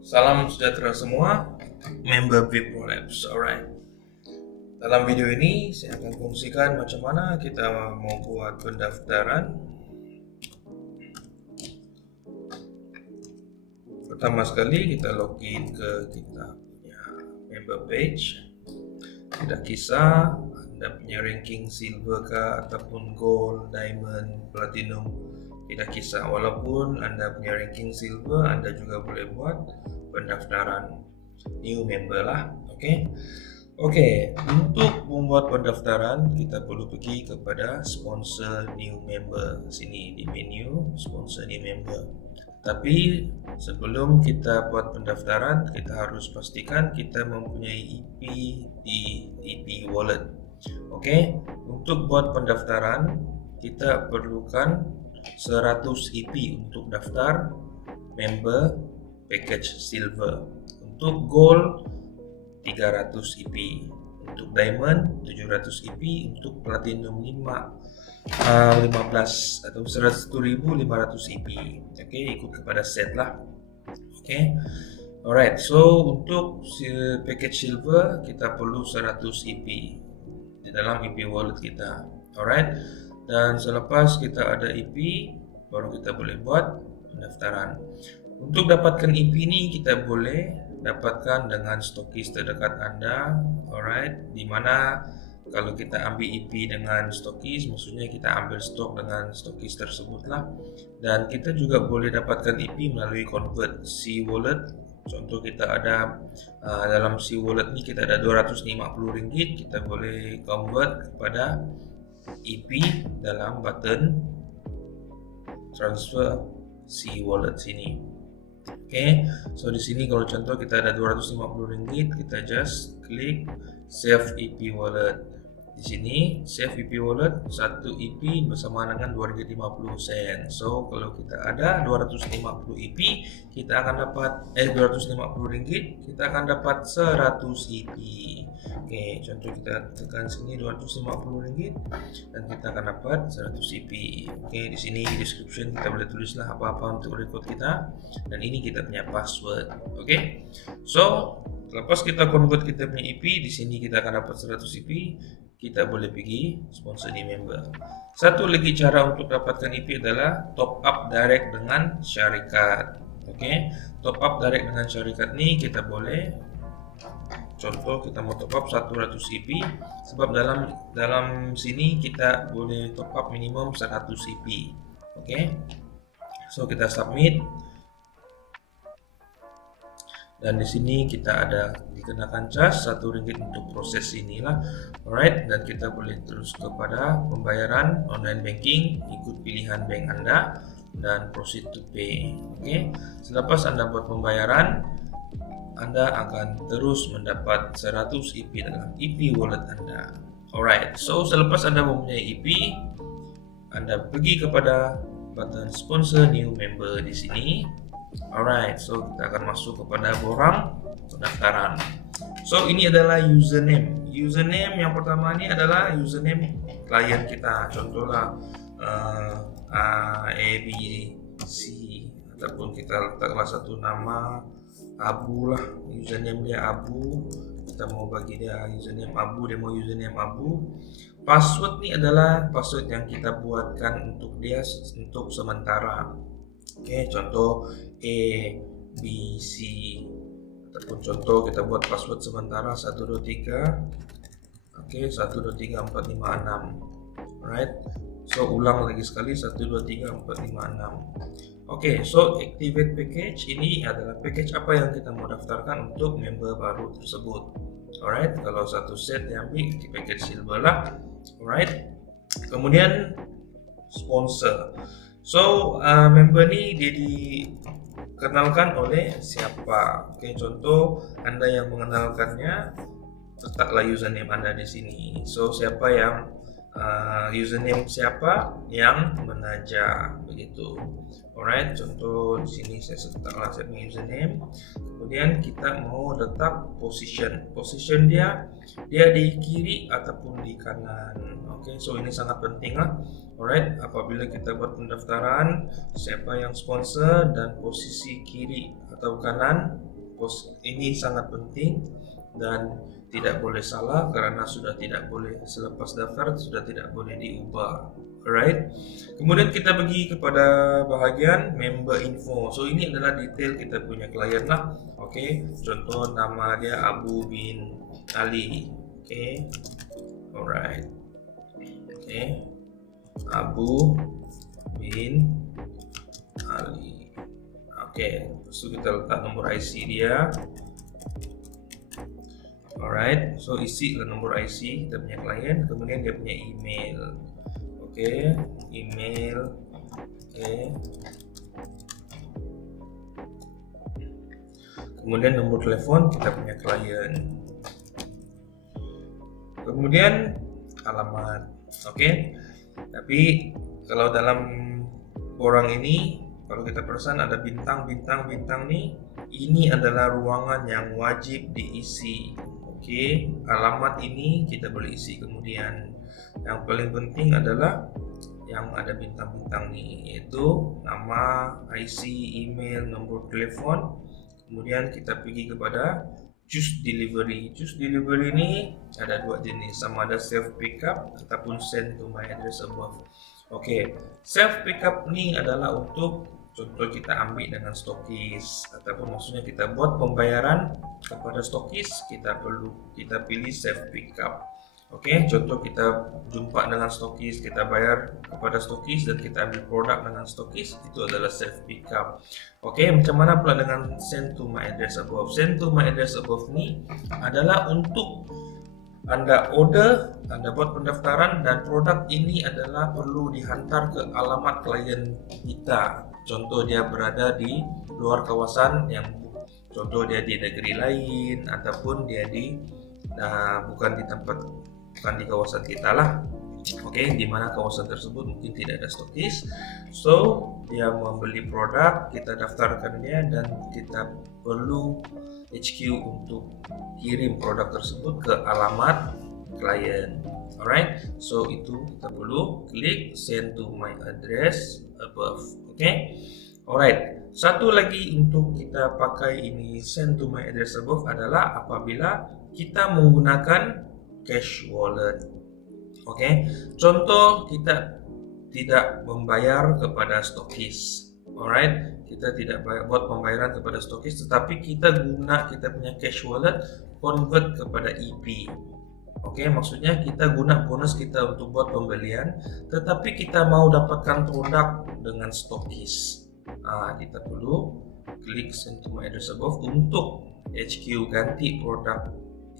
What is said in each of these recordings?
Salam sejahtera semua, member VIP Labs. Alright. Dalam video ini saya akan fungsikan macam mana kita mau buat pendaftaran. Pertama sekali kita login ke kita punya member page. Tidak kisah Anda punya ranking silver kah ataupun gold, diamond, platinum, tidak kisah. Walaupun Anda punya ranking silver, Anda juga boleh buat pendaftaran new member lah. Oke, untuk membuat pendaftaran kita perlu pergi kepada sponsor new member. Sini di menu sponsor new member. Tapi sebelum kita buat pendaftaran, kita harus pastikan kita mempunyai EP di EP Wallet. Oke, untuk buat pendaftaran kita perlukan 100 EP untuk daftar member package silver. Untuk gold 300 EP, untuk diamond 700 EP, untuk platinum 15 atau 100.500 EP. Oke, ikut kepada set lah. Oke. Alright, so untuk package silver kita perlu 100 EP di dalam EP wallet kita. Alright. Dan selepas kita ada EP, baru kita boleh buat pendaftaran. Untuk dapatkan EP ini kita boleh dapatkan dengan stokis terdekat Anda. Alright, dimana kalau kita ambil EP dengan stokis, maksudnya kita ambil stok dengan stokis tersebut lah. Dan kita juga boleh dapatkan EP melalui convert C wallet. Contoh kita ada dalam C wallet ini kita ada RM250, kita boleh convert kepada EP dalam button transfer C wallet sini. Oke, so di sini kalau contoh kita ada RM250, kita just klik save EP wallet. Di sini save EP wallet, 1 EP bersama dengan RM2.50. So kalau kita ada 250 EP, kita akan dapat RM250, kita akan dapat 100 EP. Oke, contoh kita tekan sini RM250 dan kita akan dapat 100 EP. Oke, di sini description kita boleh tulislah apa-apa untuk record kita, dan ini kita punya password. Oke, so lepas kita convert kita punya EP, di sini kita akan dapat 100 EP. Kita boleh pergi sponsor di member. Satu lagi cara untuk dapatkan EP adalah top up direct dengan syarikat. Oke, top up direct dengan syarikat ni kita boleh, contoh kita mau top up 100 EP, sebab dalam sini kita boleh top up minimum 100 EP. Oke, so kita submit. Dan di sini kita ada dikenakan charge RM1 untuk proses inilah. Alright, dan kita boleh terus kepada pembayaran online banking, ikut pilihan bank Anda dan proceed to pay. Oke, selepas Anda buat pembayaran, Anda akan terus mendapat 100 EP dalam EP wallet Anda. Alright, so selepas Anda mempunyai EP, Anda pergi kepada button sponsor new member di sini. Alright, so kita akan masuk kepada borang pendaftaran. So ini adalah username. Username yang pertama ini adalah username klien kita. Contohlah A, B, C, ataupun kita letaklah satu nama Abu lah. Username dia Abu. Kita mau bagi dia username Abu, dia mau username Abu. Password ini adalah password yang kita buatkan untuk dia untuk sementara. Oke, contoh A, B, C, ataupun contoh kita buat password sementara 123. Oke, 123 4 5 6. Alright, so ulang lagi sekali 123 4 5 6. Oke, so activate package ini adalah package apa yang kita mau daftarkan untuk member baru tersebut. Alright, kalau satu set diambil package silver lah. Alright, kemudian sponsor. So member ni dia dikenalkan oleh siapa? Oke, contoh Anda yang mengenalkannya, letaklah username Anda di sini. So siapa yang username siapa yang menaja begitu. Alright, contoh di sini saya letaklah saya punya username. Kemudian kita mau letak position dia di kiri ataupun di kanan. Oke, so ini sangat penting lah. Alright, apabila kita buat pendaftaran, siapa yang sponsor dan posisi kiri atau kanan Ini sangat penting dan tidak boleh salah karena sudah tidak boleh selepas daftar sudah tidak boleh diubah. Alright. Kemudian kita pergi kepada bahagian member info. So ini adalah detail kita punya klien lah. Oke. Contoh nama dia Abu bin Ali. Oke. Alright. Oke. Abu bin Ali. Oke. Terus kita letak nomor IC dia. Alright, so isi nomor IC kita punya klien, kemudian dia punya email. Oke, email. Oke. Kemudian nomor telepon kita punya klien. Kemudian alamat. Oke. Tapi kalau dalam orang ini, kalau kita perasan ada bintang nih, ini adalah ruangan yang wajib diisi. Oke, alamat ini kita boleh isi kemudian. Yang paling penting adalah yang ada bintang-bintang nih, yaitu nama, IC, email, nomor telepon. Kemudian kita pergi kepada choose delivery. Choose delivery ini ada dua jenis, sama ada self pickup ataupun send to my address above. Oke, self pickup ini adalah untuk contoh kita ambil dengan stokis ataupun maksudnya kita buat pembayaran kepada stokis, kita pilih self pickup. Oke, contoh kita jumpa dengan stokis, kita bayar kepada stokis dan kita ambil produk dengan stokis, itu adalah self pickup. Oke, macam mana pula dengan send to my address above? Send to my address above ini adalah untuk Anda order, Anda buat pendaftaran dan produk ini adalah perlu dihantar ke alamat klien kita. Contoh dia berada di luar kawasan yang contoh dia di negeri lain ataupun dia bukan di kawasan kita lah. Oke, di mana kawasan tersebut mungkin tidak ada stokis. So, dia membeli produk, kita daftarkan dia dan kita perlu HQ untuk kirim produk tersebut ke alamat klien. Alright, so itu kita perlu klik send to my address above. Oke, alright. Satu lagi untuk kita pakai ini send to my address above adalah apabila kita menggunakan cash wallet. Oke, contoh kita tidak membayar kepada stokis. Alright, kita tidak buat pembayaran kepada stokis, tetapi kita punya cash wallet convert kepada EP. Oke, maksudnya kita guna bonus kita untuk buat pembelian, tetapi kita mau dapatkan produk dengan stokis. Kita perlu klik send to my address above untuk HQ ganti produk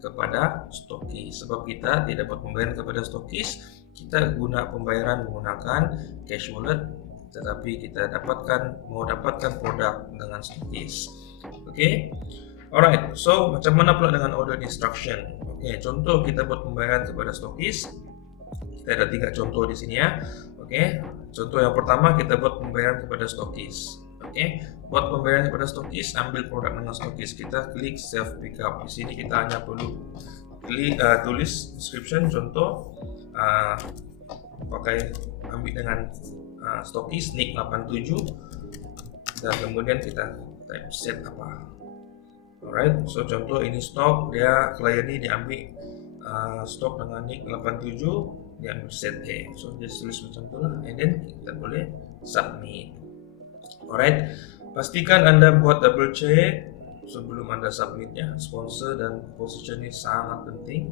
kepada stokis. Sebab kita tidak buat pembayaran kepada stokis, kita guna pembayaran menggunakan cash wallet, tetapi kita mau dapatkan produk dengan stokis. Oke. Alright, so macam mana pula dengan order instruction? Oke, contoh kita buat pembayaran kepada stokis. Kita ada 3 contoh di sini ya. Oke, contoh yang pertama kita buat pembayaran kepada stokis. Oke, buat pembayaran kepada stokis, ambil produk dengan stokis, kita klik self pickup. Di sini kita hanya perlu tulis description, contoh ambil dengan stokis NIK 87 dan kemudian kita type set apa. Alright, so contoh ini stok, klien ini diambil stok dengan NIK 87, dia ambil set A. So dia tulis macam itu lah, and then kita boleh submit. Alright, pastikan Anda buat double check sebelum Anda submitnya. Sponsor dan position ini sangat penting.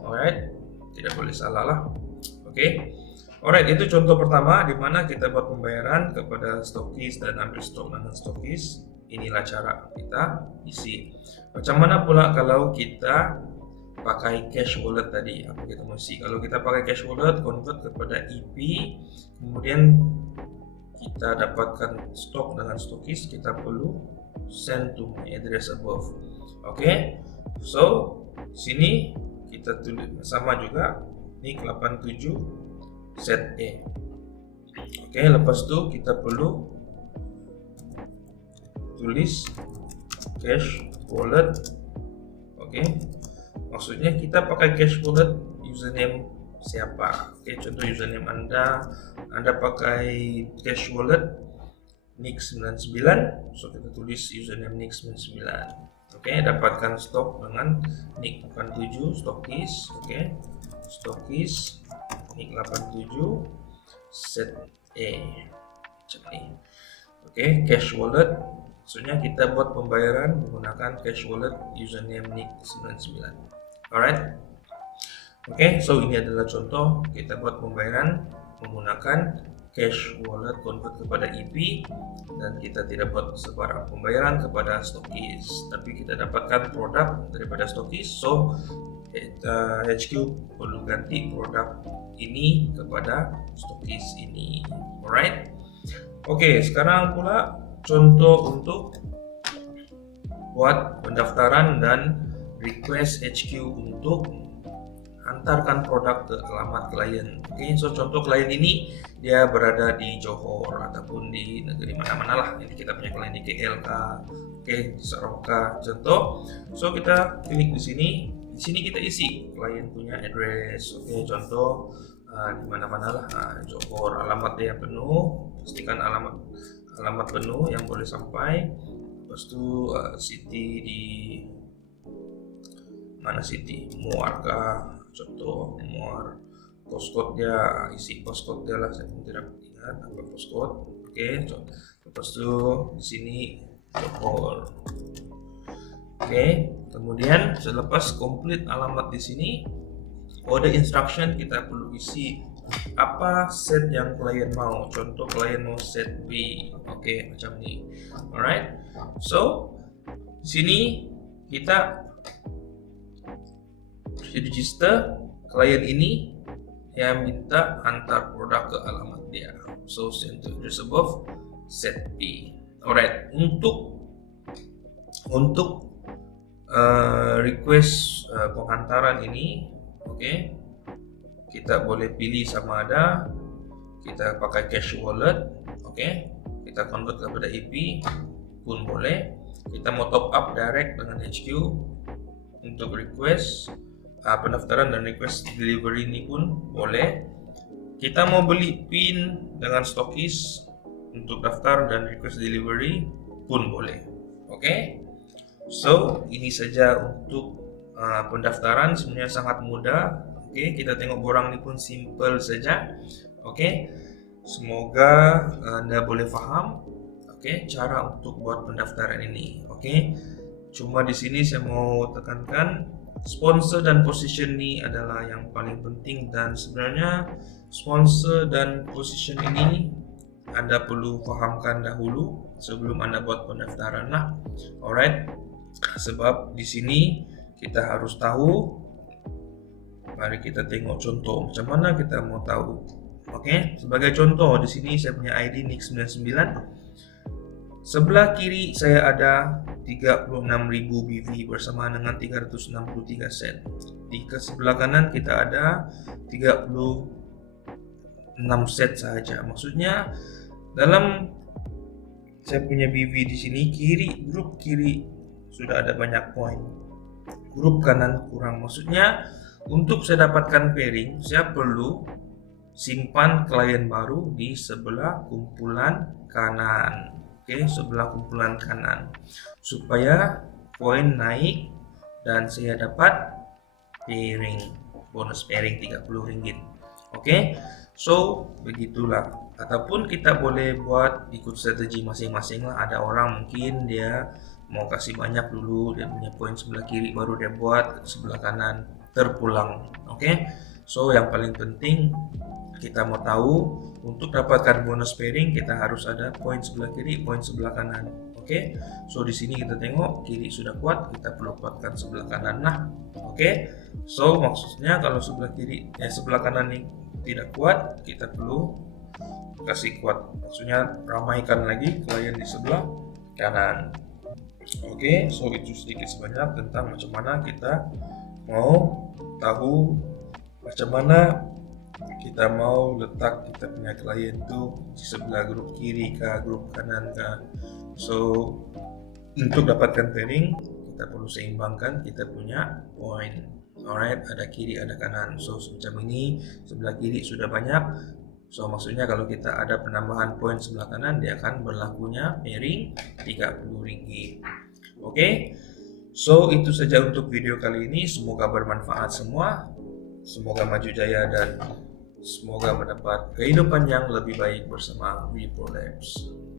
Alright, tidak boleh salah lah. Oke. Alright, itu contoh pertama di mana kita buat pembayaran kepada stokis dan ambil stok dengan stokis. Inilah cara kita isi. Macam mana pula kalau kita pakai cash wallet tadi? Apa kita mesti? Kalau kita pakai cash wallet, convert kepada EP, kemudian kita dapatkan stok dengan stokis, kita perlu send to my address above. Oke. So, sini kita tulis sama juga NIK 87 set A. Oke, lepas itu kita perlu tulis cash wallet. Oke, maksudnya kita pakai cash wallet username siapa. Oke, contoh username Anda pakai cash wallet NIK 99, so kita tulis username NIK 99. Oke, dapatkan stok dengan NIK 87 stokis. Oke, stokis NIK 87 set E macam ini. Oke, cash wallet maksudnya kita buat pembayaran menggunakan cash wallet username NIK 99. Alright. Oke, so ini adalah contoh kita buat pembayaran menggunakan cash wallet convert kepada EP, dan kita tidak buat sebarang pembayaran kepada stokis, tapi kita dapatkan produk daripada stokis. So HQ perlu ganti produk ini kepada stokis ini. Alright. Oke, sekarang pula contoh untuk buat pendaftaran dan request HQ untuk antarkan produk ke alamat klien. Oke, so contoh klien ini dia berada di Johor ataupun di negeri mana-mana lah. Ini kita punya klien di KL kah, oke, di Sarawak contoh. So kita klik di sini. Di sini kita isi klien punya address. Oke, contoh di mana-mana lah. Johor, alamat dia penuh. Pastikan alamat penuh yang boleh sampai. Lepas itu city di mana city? Muar kah? Contoh Muar. Postcode dia, isi postcode dia lah, saya tidak ingat apa postcode. Oke, lepas itu di sini Johor. Oke, kemudian selepas komplit alamat di sini, kode instruction kita perlu isi apa set yang klien mau. Contoh klien mau set B. Oke, macam ini. Alright. So, di sini kita register klien ini yang minta antar produk ke alamat dia. So send to address above, set B. Alright, untuk request penghantaran ini, oke, kita boleh pilih sama ada kita pakai cash wallet, oke, kita convert kepada EP pun boleh. Kita mau top up direct dengan HQ untuk request pendaftaran dan request delivery ini pun boleh. Kita mau beli pin dengan stokis untuk daftar dan request delivery pun boleh. Oke. So, ini saja untuk pendaftaran, sebenarnya sangat mudah. Oke, kita tengok borang ini pun simple saja. Oke. Semoga Anda boleh faham cara untuk buat pendaftaran ini. Oke. Cuma di sini saya mau tekankan sponsor dan position ini adalah yang paling penting, dan sebenarnya sponsor dan position ini Anda perlu fahamkan dahulu sebelum Anda buat pendaftaran lah. Alright. Sebab di sini kita harus tahu. Mari kita tengok contoh macam mana kita mau tahu. Oke, sebagai contoh di sini saya punya ID NIK 99. Sebelah kiri saya ada 36.000 BV bersama dengan 363 sen. Di sebelah kanan kita ada 36 set saja. Maksudnya dalam saya punya BV di sini grup kiri sudah ada banyak poin. Grup kanan kurang. Maksudnya untuk saya dapatkan pairing, saya perlu simpan klien baru di sebelah kumpulan kanan. Oke, sebelah kumpulan kanan supaya poin naik dan saya dapat pairing, bonus pairing Rp30. Oke, so begitulah. Ataupun kita boleh buat ikut strategi masing-masing lah. Ada orang mungkin dia mau kasih banyak dulu, dia punya poin sebelah kiri baru dia buat sebelah kanan terpulang. Oke, so yang paling penting kita mau tahu untuk dapatkan bonus pairing kita harus ada poin sebelah kiri, poin sebelah kanan. Oke, so di sini kita tengok kiri sudah kuat, kita perlu kuatkan sebelah kanan. Nah, oke, so maksudnya kalau sebelah kiri, sebelah kanan ini tidak kuat, kita perlu kasih kuat. Maksudnya ramaikan lagi klien di sebelah kanan. Oke, so itu sedikit sebanyak tentang macam mana kita mau tahu macam mana kita mau letak kita punya klien tuh di sebelah grup kiri kah, grup kanan kah. So untuk dapatkan pairing kita perlu seimbangkan kita punya poin. Alright, ada kiri ada kanan. So semacam ini, sebelah kiri sudah banyak. So maksudnya kalau kita ada penambahan poin sebelah kanan, dia akan berlakunya pairing Rp30. Oke. So itu saja untuk video kali ini, semoga bermanfaat semua, semoga maju jaya dan semoga mendapat kehidupan yang lebih baik bersama WePro Labs.